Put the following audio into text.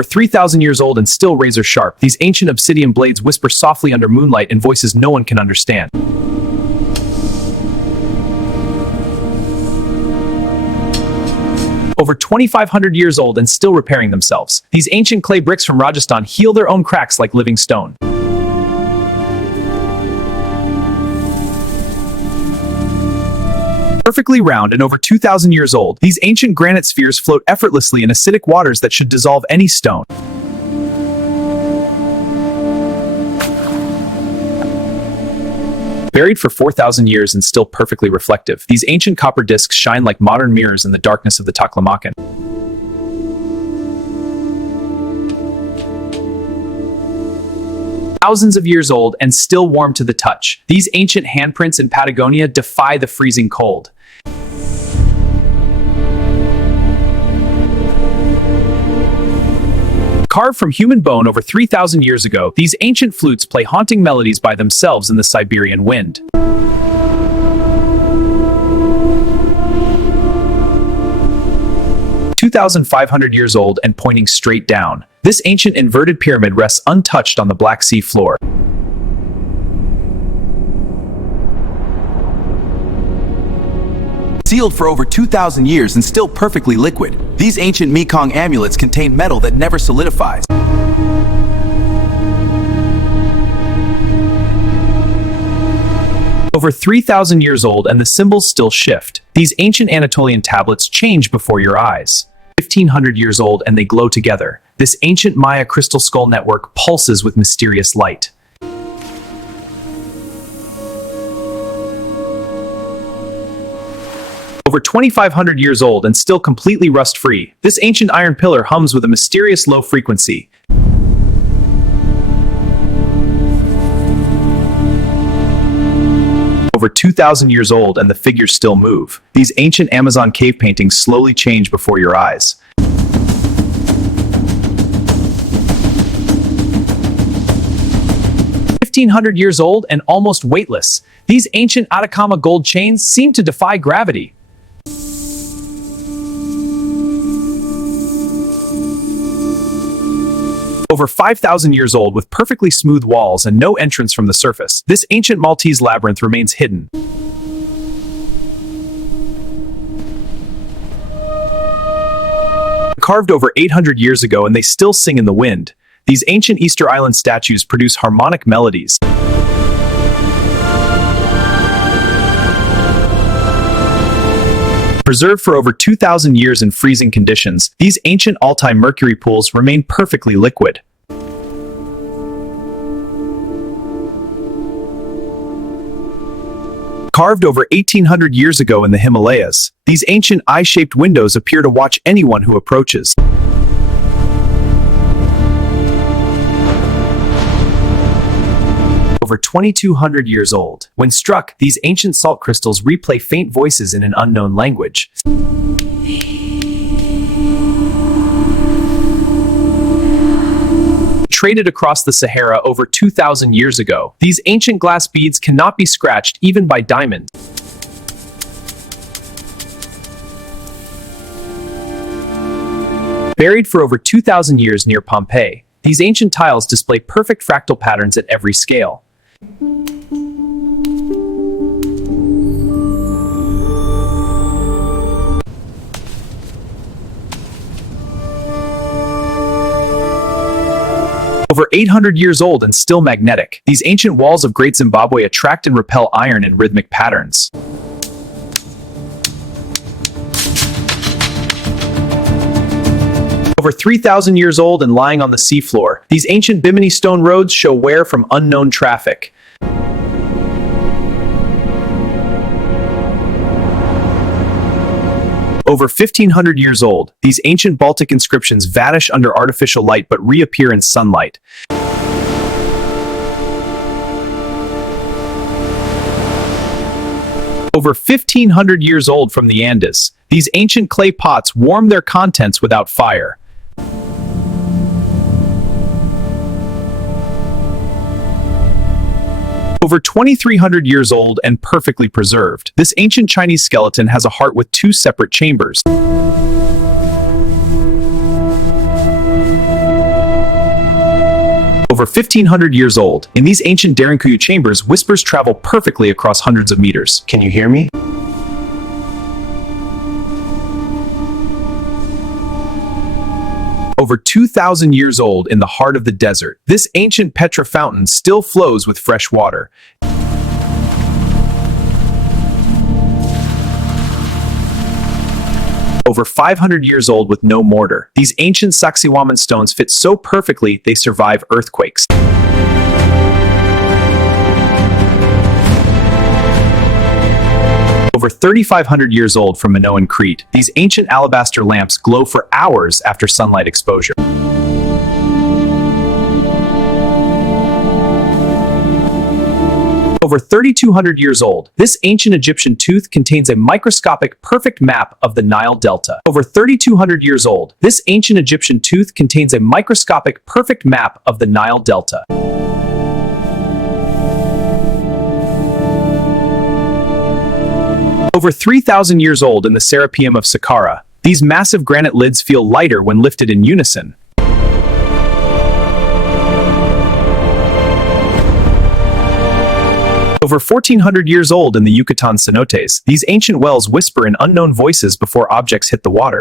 Over 3,000 years old and still razor sharp, these ancient obsidian blades whisper softly under moonlight in voices no one can understand. Over 2,500 years old and still repairing themselves, these ancient clay bricks from Rajasthan heal their own cracks like living stone. Perfectly round and over 2,000 years old, these ancient granite spheres float effortlessly in acidic waters that should dissolve any stone. Buried for 4,000 years and still perfectly reflective, these ancient copper discs shine like modern mirrors in the darkness of the Taklamakan. Thousands of years old and still warm to the touch, these ancient handprints in Patagonia defy the freezing cold. Carved from human bone over 3,000 years ago, these ancient flutes play haunting melodies by themselves in the Siberian wind. "2,500 years old and pointing straight down, this ancient inverted pyramid rests untouched on the Black Sea floor. Sealed for over 2,000 years and still perfectly liquid, these ancient Mekong amulets contain metal that never solidifies. Over 3,000 years old and the symbols still shift. These ancient Anatolian tablets change before your eyes. 1,500 years old and they glow together. This ancient Maya crystal skull network pulses with mysterious light. Over 2,500 years old and still completely rust-free, this ancient iron pillar hums with a mysterious low frequency. Over 2,000 years old and the figures still move. These ancient Amazon cave paintings slowly change before your eyes. "1,500 years old and almost weightless, these ancient Atacama gold chains seem to defy gravity. Over 5,000 years old with perfectly smooth walls and no entrance from the surface, this ancient Maltese labyrinth remains hidden. Carved over 800 years ago and they still sing in the wind, these ancient Easter Island statues produce harmonic melodies. Preserved for over 2,000 years in freezing conditions, these ancient Altai mercury pools remain perfectly liquid. Carved over 1,800 years ago in the Himalayas, these ancient eye-shaped windows appear to watch anyone who approaches. Over 2,200 years old. When struck, these ancient salt crystals replay faint voices in an unknown language. Traded across the Sahara over 2,000 years ago, these ancient glass beads cannot be scratched even by diamond. Buried for over 2,000 years near Pompeii, these ancient tiles display perfect fractal patterns at every scale. Over 800 years old and still magnetic, these ancient walls of Great Zimbabwe attract and repel iron in rhythmic patterns. Over 3,000 years old and lying on the seafloor, these ancient Bimini stone roads show wear from unknown traffic. Over 1,500 years old, these ancient Baltic inscriptions vanish under artificial light but reappear in sunlight. Over 1,500 years old from the Andes, these ancient clay pots warm their contents without fire. Over 2,300 years old and perfectly preserved, this ancient Chinese skeleton has a heart with two separate chambers. Over 1,500 years old, in these ancient Derinkuyu chambers, whispers travel perfectly across hundreds of meters. Can you hear me? Over 2,000 years old in the heart of the desert, this ancient Petra fountain still flows with fresh water. Over 500 years old with no mortar, these ancient Sacsayhuaman stones fit so perfectly they survive earthquakes. Over 3,500 years old from Minoan Crete, these ancient alabaster lamps glow for hours after sunlight exposure. Over 3,200 years old, this ancient Egyptian tooth contains a microscopic, perfect map of the Nile Delta. Over 3,200 years old, this ancient Egyptian tooth contains a microscopic, perfect map of the Nile Delta. Over 3,000 years old in the Serapeum of Saqqara, these massive granite lids feel lighter when lifted in unison. Over 1,400 years old in the Yucatan cenotes, these ancient wells whisper in unknown voices before objects hit the water.